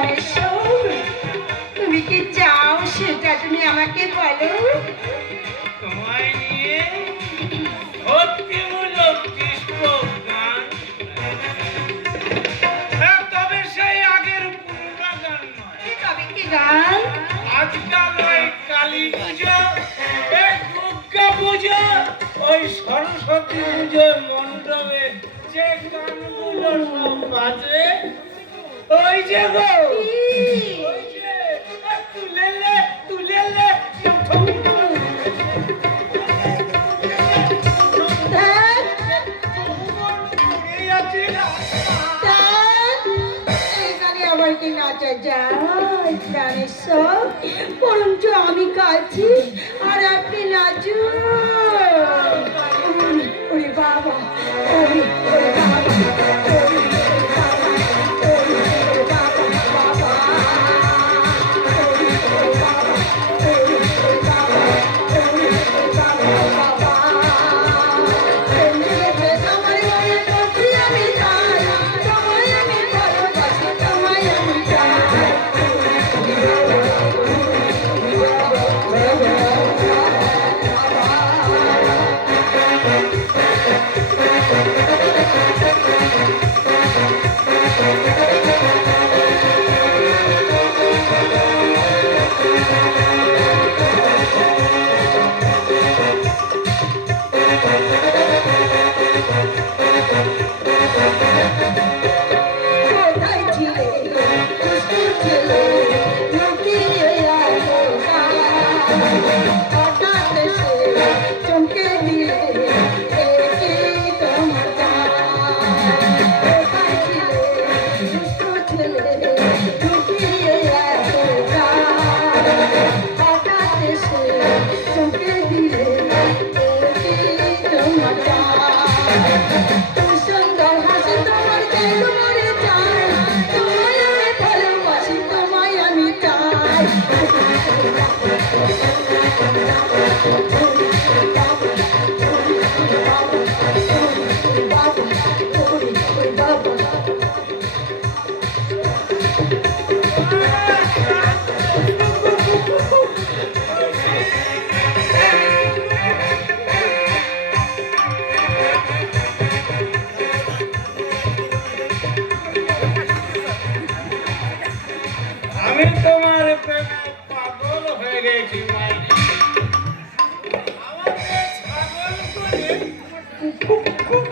প্রাণেশ্বর, তুমি কি চাও সেটা তুমি আমাকে বলো। তোমায় নিয়ে ভক্তিমূলক গান, তবে সেই আগের পুরোনো গান নয়। তবে কি গান? আজকাল ওই কালী পুজো, এই দুর্গা পুজো, ওই সরস্বতী পুজোর মণ্ডপে যে গানগুলো সব বাজে, ওই যে গো, ওই যে তুলেলে তুলেলে আমার কি নাচা যায় প্রাণেশ্বর? বরঞ্চ আমি কাছি আর আপনি নাচুন। ওরে বাবা, ওরে ওরে বাবা, ওরে আমি তোমার প্রেমে পাগল হয়ে গেছি। আমাকে ছাগল করে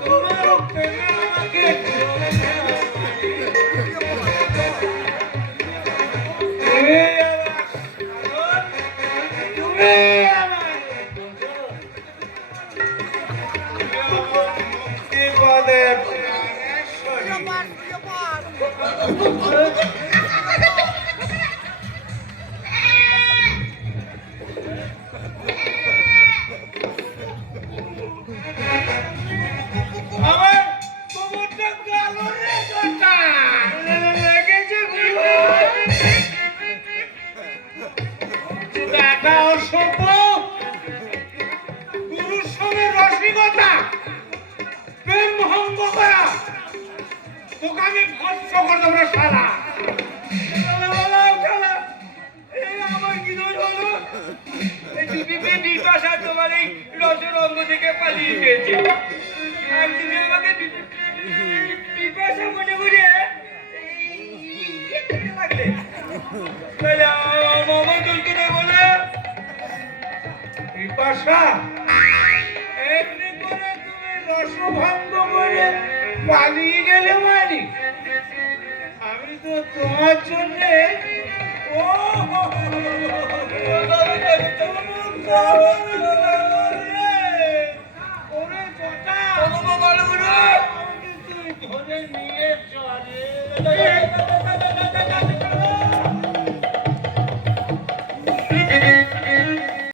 তোমার প্রেমে আমাকে আমি ভস্ম করে দেবো সারা। আমার কি দোষ হলো? বিপাশা তোমার এই রসরঙ্গ থেকে পালিয়ে গেছে। আর তুমি আমাকে বিপাশা মনে করে লাগলে মামা দোষ করে বলে বিপাশা এমনি করে তুমি রসভঙ্গ করে পালিয়ে গেলে মারি। আমি তো তোমার জন্য ধরে নিয়ে চলে